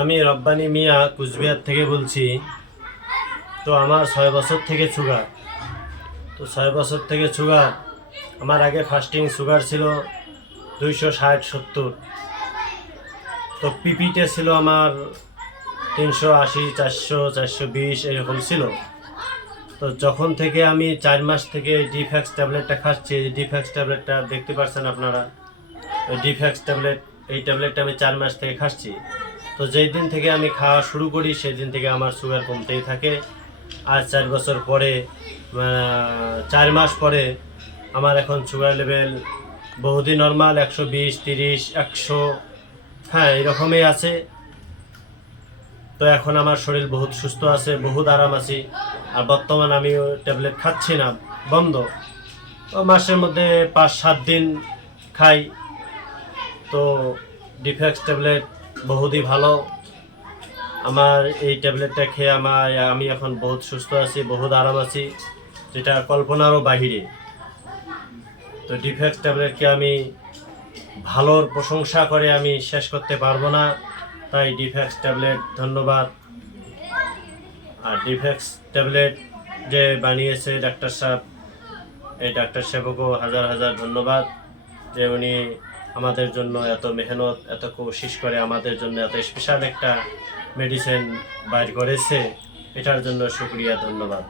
আমি রব্বানী মিয়া কুচবিহার থেকে বলছি। তো আমার 6 বছর থেকে সুগার। তো 6 বছর থেকে সুগার। আমার আগে ফাস্টিং সুগার ছিল 260-70। তো পিপিতে ছিল আমার 380, 400, 420 এরকম ছিল। তো যখন থেকে আমি 4 মাস থেকে ডিফ্যাক্স ট্যাবলেটটা খাচ্ছি, ডিফ্যাক্স ট্যাবলেটটা দেখতে পাচ্ছেন আপনারা, ওই ডিফ্যাক্স ট্যাবলেট, এই ট্যাবলেটটা আমি 4 মাস থেকে খাচ্ছি। তো যেই দিন থেকে আমি খাওয়া শুরু করি সেই দিন থেকে আমার সুগার কমতেই থাকে। আজ 4 বছর পরে, 4 মাস পরে আমার এখন সুগার লেভেল বহুতই নর্মাল, 120, 30, 100, হ্যাঁ এরকমই আছে। তো এখন আমার শরীর বহুত সুস্থ আছে, বহুত আরাম আছি। আর বর্তমান আমি ট্যাবলেট খাচ্ছি না, বন্ধ। তো মাসের মধ্যে 5-7 দিন খাই। তো ডিফেক্স ট্যাবলেট বহুতই ভালো। আমার এই ট্যাবলেটটা খেয়ে আমি এখন বহুত সুস্থ আছি, বহুত আরাম আছি, যেটা কল্পনারও বাহিরে। তো ডিফেক্স ট্যাবলেটকে আমি ভালোর প্রশংসা করে আমি শেষ করতে পারবো না। তাই ডিফেক্স ট্যাবলেট ধন্যবাদ। আর ডিফেক্স ট্যাবলেট যে বানিয়েছে ডাক্তার সাহেব, এই ডাক্তার সাহেবকেও হাজার হাজার ধন্যবাদ, যে উনি আমাদের জন্য এত মেহনত, এত কোশিশ করে আমাদের জন্য এত স্পেশাল একটা মেডিসিন বাইর করেছে। এটার জন্য শুকরিয়া, ধন্যবাদ।